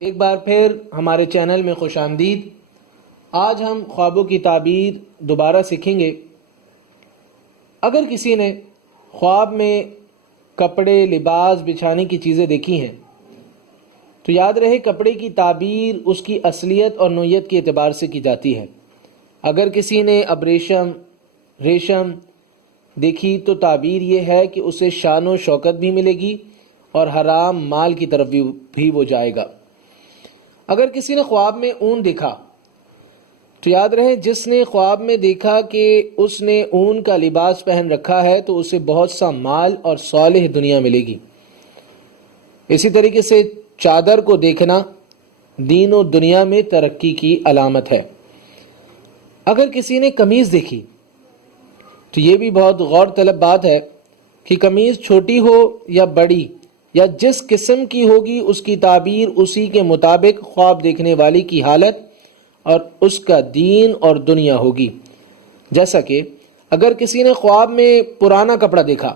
ایک بار پھر ہمارے چینل میں خوش آمدید۔ آج ہم خوابوں کی تعبیر دوبارہ سیکھیں گے۔ اگر کسی نے خواب میں کپڑے، لباس، بچھانے کی چیزیں دیکھی ہیں تو یاد رہے کپڑے کی تعبیر اس کی اصلیت اور نوعیت کے اعتبار سے کی جاتی ہے۔ اگر کسی نے ریشم دیکھی تو تعبیر یہ ہے کہ اسے شان و شوکت بھی ملے گی اور حرام مال کی طرف بھی وہ جائے گا۔ اگر کسی نے خواب میں اون دیکھا تو یاد رہے جس نے خواب میں دیکھا کہ اس نے اون کا لباس پہن رکھا ہے تو اسے بہت سا مال اور صالح دنیا ملے گی۔ اسی طریقے سے چادر کو دیکھنا دین و دنیا میں ترقی کی علامت ہے۔ اگر کسی نے قمیض دیکھی تو یہ بھی بہت غور طلب بات ہے کہ قمیض چھوٹی ہو یا بڑی یا جس قسم کی ہوگی اس کی تعبیر اسی کے مطابق خواب دیکھنے والی کی حالت اور اس کا دین اور دنیا ہوگی۔ جیسا کہ اگر کسی نے خواب میں پرانا کپڑا دیکھا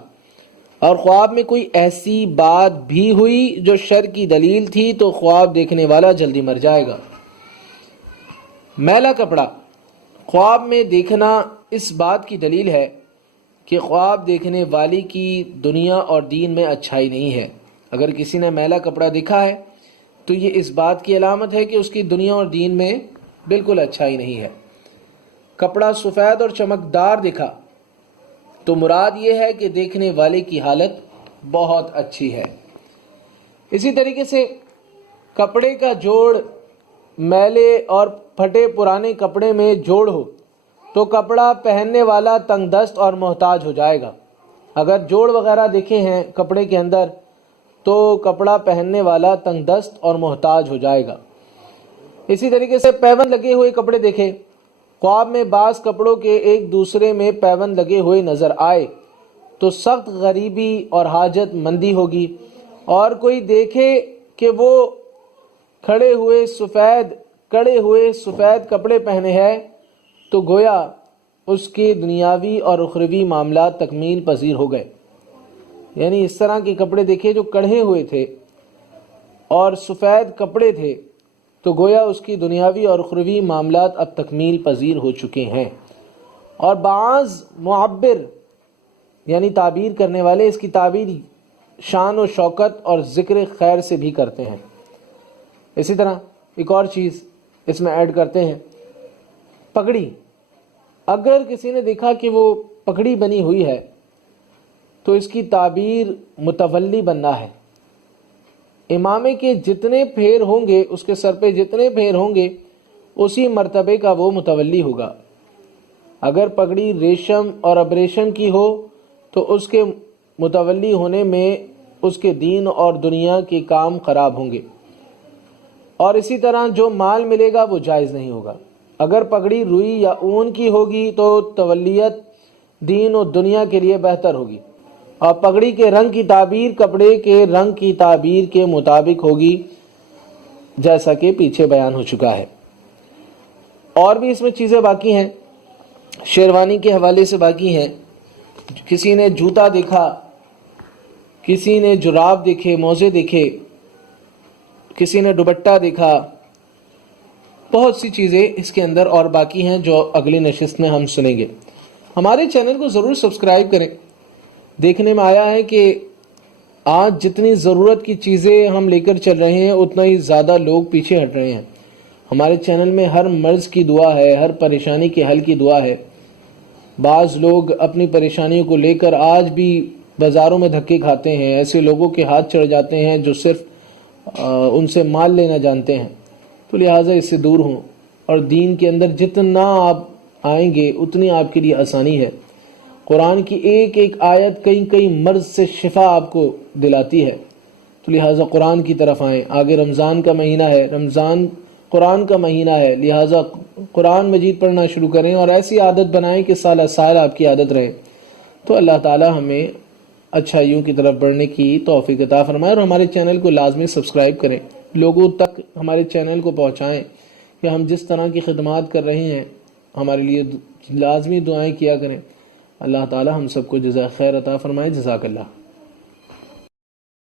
اور خواب میں کوئی ایسی بات بھی ہوئی جو شر کی دلیل تھی تو خواب دیکھنے والا جلدی مر جائے گا۔ میلا کپڑا خواب میں دیکھنا اس بات کی دلیل ہے کہ خواب دیکھنے والی کی دنیا اور دین میں اچھائی نہیں ہے۔ اگر کسی نے میلا کپڑا دیکھا ہے تو یہ اس بات کی علامت ہے کہ اس کی دنیا اور دین میں بالکل اچھائی نہیں ہے۔ کپڑا سفید اور چمکدار دیکھا تو مراد یہ ہے کہ دیکھنے والے کی حالت بہت اچھی ہے۔ اسی طریقے سے کپڑے کا جوڑ میلے اور پھٹے پرانے کپڑے میں جوڑ ہو تو کپڑا پہننے والا تنگ دست اور محتاج ہو جائے گا۔ اگر جوڑ وغیرہ دیکھے ہیں کپڑے کے اندر تو کپڑا پہننے والا تنگ دست اور محتاج ہو جائے گا۔ اسی طریقے سے پیوند لگے ہوئے کپڑے دیکھے، خواب میں بعض کپڑوں کے ایک دوسرے میں پیوند لگے ہوئے نظر آئے تو سخت غریبی اور حاجت مندی ہوگی، اور کوئی دیکھے کہ وہ کڑے ہوئے سفید کپڑے پہنے ہیں تو گویا اس کے دنیاوی اور اخروی معاملات تکمیل پذیر ہو گئے۔ یعنی اس طرح کے کپڑے دیکھے جو کڑھے ہوئے تھے اور سفید کپڑے تھے تو گویا اس کی دنیاوی اور اخروی معاملات اب تکمیل پذیر ہو چکے ہیں۔ اور بعض معبر یعنی تعبیر کرنے والے اس کی تعبیر شان و شوکت اور ذکر خیر سے بھی کرتے ہیں۔ اسی طرح ایک اور چیز اس میں ایڈ کرتے ہیں، پگڑی۔ اگر کسی نے دیکھا کہ وہ پگڑی بنی ہوئی ہے تو اس کی تعبیر متولی بننا ہے۔ امامے کے جتنے پھیر ہوں گے، اس کے سر پہ جتنے پھیر ہوں گے اسی مرتبے کا وہ متولی ہوگا۔ اگر پگڑی ریشم اور ابریشم کی ہو تو اس کے متولی ہونے میں اس کے دین اور دنیا کے کام خراب ہوں گے، اور اسی طرح جو مال ملے گا وہ جائز نہیں ہوگا۔ اگر پگڑی روئی یا اون کی ہوگی تو تولیت دین و دنیا کے لیے بہتر ہوگی، اور پگڑی کے رنگ کی تعبیر کپڑے کے رنگ کی تعبیر کے مطابق ہوگی، جیسا کہ پیچھے بیان ہو چکا ہے۔ اور بھی اس میں چیزیں باقی ہیں، شیروانی کے حوالے سے باقی ہیں۔ کسی نے جوتا دیکھا، کسی نے جراب دیکھے، موزے دیکھے، کسی نے دوپٹہ دیکھا، بہت سی چیزیں اس کے اندر اور باقی ہیں جو اگلی نشست میں ہم سنیں گے۔ ہمارے چینل کو ضرور سبسکرائب کریں۔ دیکھنے میں آیا ہے کہ آج جتنی ضرورت کی چیزیں ہم لے کر چل رہے ہیں اتنا ہی زیادہ لوگ پیچھے ہٹ رہے ہیں۔ ہمارے چینل میں ہر مرض کی دعا ہے، ہر پریشانی کے حل کی دعا ہے۔ بعض لوگ اپنی پریشانیوں کو لے کر آج بھی بازاروں میں دھکے کھاتے ہیں، ایسے لوگوں کے ہاتھ چڑھ جاتے ہیں جو صرف ان سے مال لینا جانتے ہیں، تو لہٰذا اس سے دور ہوں، اور دین کے اندر جتنا آپ آئیں گے اتنی آپ کے لیے آسانی ہے۔ قرآن کی ایک ایک آیت کئی مرض سے شفا آپ کو دلاتی ہے، تو لہٰذا قرآن کی طرف آئیں۔ آگے رمضان کا مہینہ ہے، رمضان قرآن کا مہینہ ہے، لہٰذا قرآن مجید پڑھنا شروع کریں اور ایسی عادت بنائیں کہ سالہ سال آپ کی عادت رہے۔ تو اللہ تعالی ہمیں اچھائیوں کی طرف بڑھنے کی توفیق عطا فرمائے، اور ہمارے چینل کو لازمی سبسکرائب کریں، لوگوں تک ہمارے چینل کو پہنچائیں کہ ہم جس طرح کی خدمات کر رہے ہیں ہمارے لیے لازمی دعائیں کیا کریں۔ اللہ تعالی ہم سب کو جزائے خیر عطا فرمائے۔ جزاک اللہ۔